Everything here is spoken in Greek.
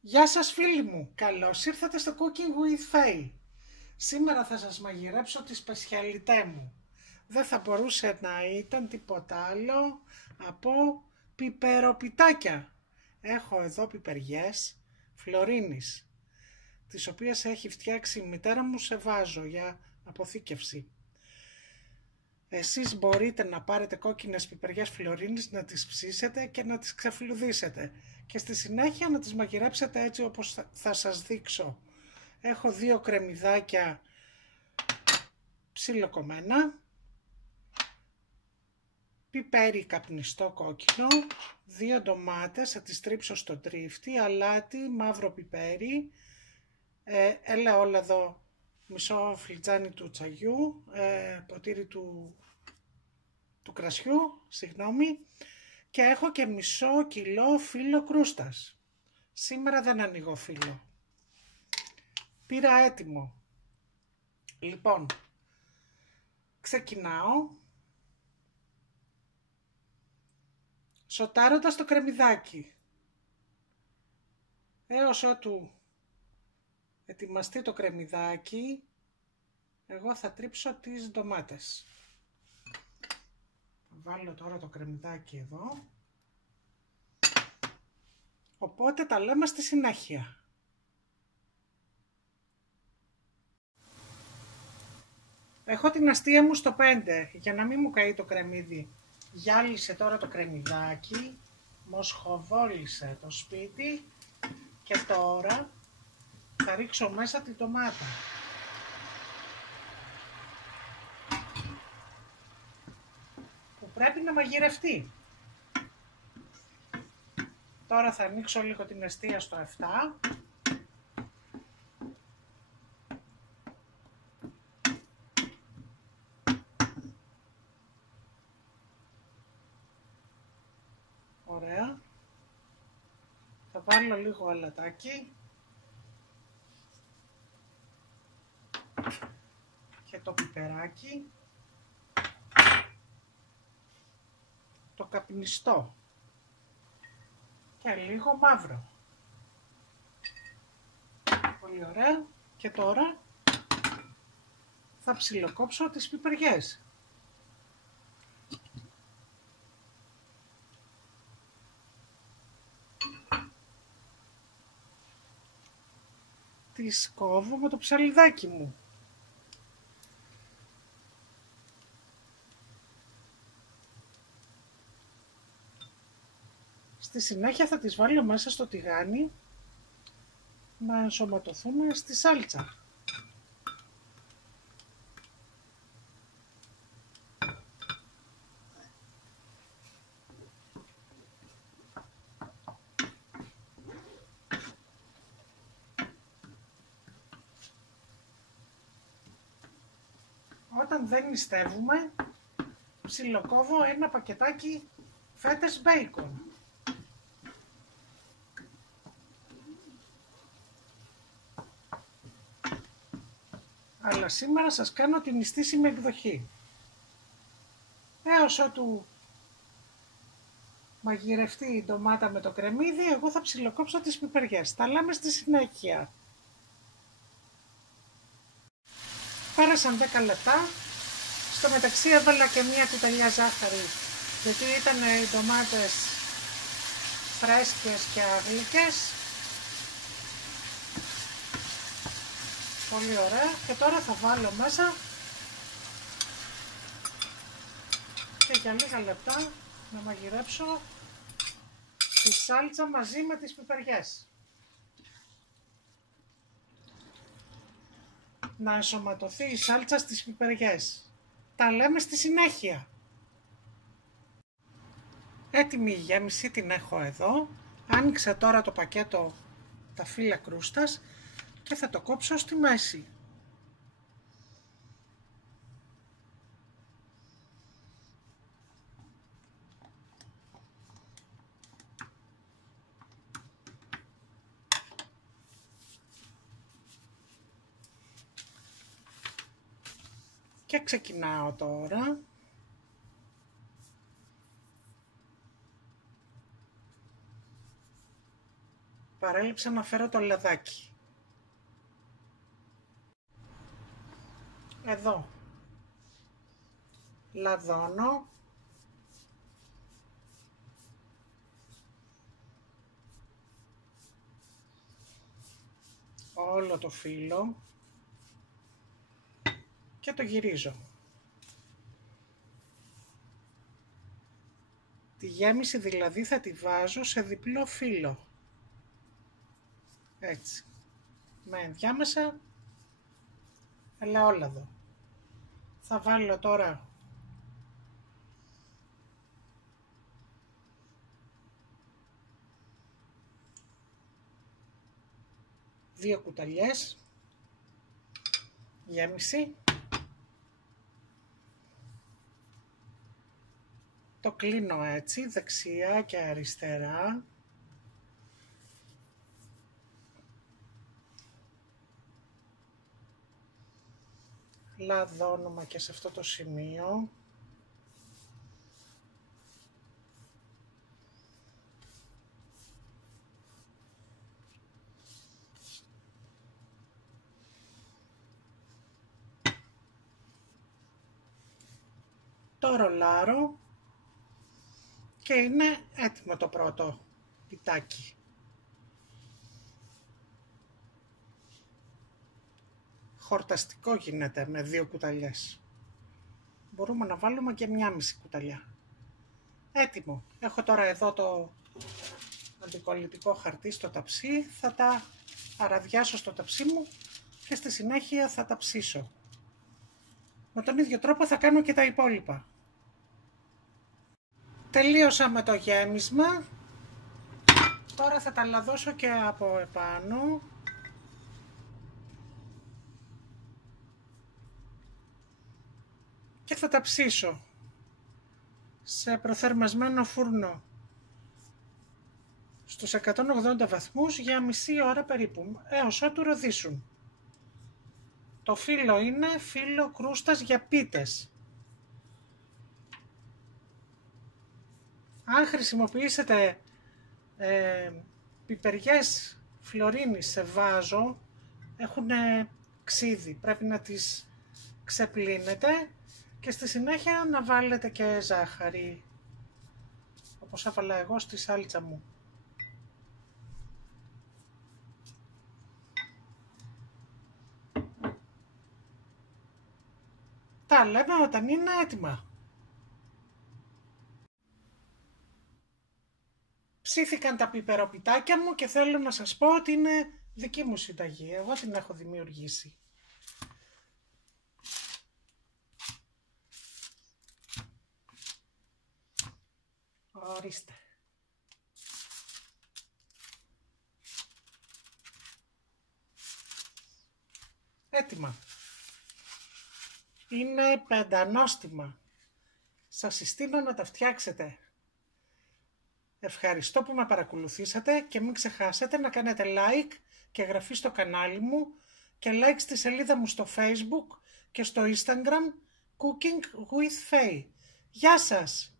Γεια σας φίλοι μου, καλώς ήρθατε στο Cooking with Faye. Σήμερα θα σας μαγειρέψω τη σπεσιαλιτέ μου. Δεν θα μπορούσε να ήταν τίποτα άλλο από πιπεροπιτάκια. Έχω εδώ πιπεριές φλωρίνης, τις οποίες έχει φτιάξει η μητέρα μου σε βάζο για αποθήκευση. Εσείς μπορείτε να πάρετε κόκκινες πιπεριές φλωρίνης, να τις ψήσετε και να τις ξεφλουδίσετε και στη συνέχεια να τις μαγειρέψετε έτσι όπως θα σας δείξω. Έχω 2 κρεμμυδάκια ψιλοκομμένα, πιπέρι καπνιστό κόκκινο, 2 ντομάτες, θα τις τρίψω στο τρίφτη, αλάτι, μαύρο πιπέρι, ελαιόλαδο, μισό φλιτζάνι του τσαγιού, ποτήρι του κρασιού, συγγνώμη, και έχω και μισό κιλό φύλλο κρούστας. Σήμερα δεν ανοίγω φύλλο. Πήρα έτοιμο. Λοιπόν, ξεκινάω σοτάροντας το κρεμμυδάκι έως ότου ετοιμαστεί το κρεμμυδάκι. Εγώ θα τρίψω τις ντομάτες. Βάλω τώρα το κρεμμυδάκι εδώ. Οπότε τα λέμε στη συνέχεια. Έχω την αστεία μου στο 5 για να μην μου καεί το κρεμμύδι. Γυάλισε τώρα το κρεμμυδάκι, μοσχοβόλισε το σπίτι και τώρα θα ρίξω μέσα τη ντομάτα. Που πρέπει να μαγειρευτεί. Τώρα θα ανοίξω λίγο την αστεία στο 7. Ωραία. Θα βάλω λίγο αλατάκι. Και το πιπεράκι. Το καπνιστό. Και λίγο μαύρο. Πολύ ωραία. Και τώρα θα ψιλοκόψω τις πιπεριές. Τις κόβω με το ψαλιδάκι μου. Στη συνέχεια θα τις βάλω μέσα στο τηγάνι να ενσωματωθούν στη σάλτσα. Όταν δεν νηστεύουμε, ψιλοκόβω ένα πακετάκι φέτες μπέικον. Αλλά σήμερα σας κάνω την νηστίσιμη εκδοχή. Έως ότου μαγειρευτεί η ντομάτα με το κρεμμύδι, εγώ θα ψιλοκόψω τις πιπεριές. Τα λέμε στη συνέχεια. Πέρασαν 10 λεπτά. Στο μεταξύ έβαλα και μία κουταλιά ζάχαρη, γιατί ήταν οι ντομάτες φρέσκες και αγγλικές. Πολύ ωραία. Και τώρα θα βάλω μέσα και για λίγα λεπτά να μαγειρέψω τη σάλτσα μαζί με τις πιπεριές. Να ενσωματωθεί η σάλτσα στις πιπεριές. Τα λέμε στη συνέχεια. Έτοιμη η γέμιση την έχω εδώ. Άνοιξα τώρα το πακέτο τα φύλλα κρούστας και θα το κόψω στη μέση. Και ξεκινάω τώρα. Παρέλειψα να φέρω το λαδάκι. Εδώ λαδώνω. Όλο το φύλλο και το γυρίζω. Τη γέμιση δηλαδή θα τη βάζω σε διπλό φύλλο. Έτσι. Με ενδιάμεσα ελαιόλαδο. Θα βάλω τώρα 2 κουταλιές γέμιση. Το κλείνω έτσι δεξιά και αριστερά. Λαδώνουμε και σε αυτό το σημείο. Το ρολάρω και είναι έτοιμο το πρώτο πιτάκι. Χορταστικό γίνεται με 2 κουταλιές. Μπορούμε να βάλουμε και 1,5 κουταλιά. Έτοιμο. Έχω τώρα εδώ το αντικολλητικό χαρτί στο ταψί. Θα τα αραδιάσω στο ταψί μου και στη συνέχεια θα τα ψήσω. Με τον ίδιο τρόπο θα κάνω και τα υπόλοιπα. Τελείωσα με το γέμισμα. Τώρα θα τα λαδώσω και από επάνω. Και θα τα ψήσω σε προθερμασμένο φούρνο στους 180 βαθμούς για μισή ώρα περίπου, έως ότου ροδίσουν. Το φύλλο είναι φύλλο κρούστας για πίτες. Αν χρησιμοποιήσετε πιπεριές φλωρίνης σε βάζο, έχουν ξύδι, πρέπει να τις ξεπλύνετε και στη συνέχεια να βάλετε και ζάχαρη, όπως έβαλα εγώ στη σάλτσα μου. Τα λέμε όταν είναι έτοιμα. Ψήθηκαν τα πιπεροπιτάκια μου και θέλω να σας πω ότι είναι δική μου συνταγή. Εγώ την έχω δημιουργήσει. Ορίστε. Έτοιμα. Είναι πεντανόστιμα. Σας συστήνω να τα φτιάξετε. Ευχαριστώ που με παρακολουθήσατε και μην ξεχάσετε να κάνετε like και εγγραφή στο κανάλι μου και like στη σελίδα μου στο Facebook και στο Instagram Cooking with Faye. Γεια σας!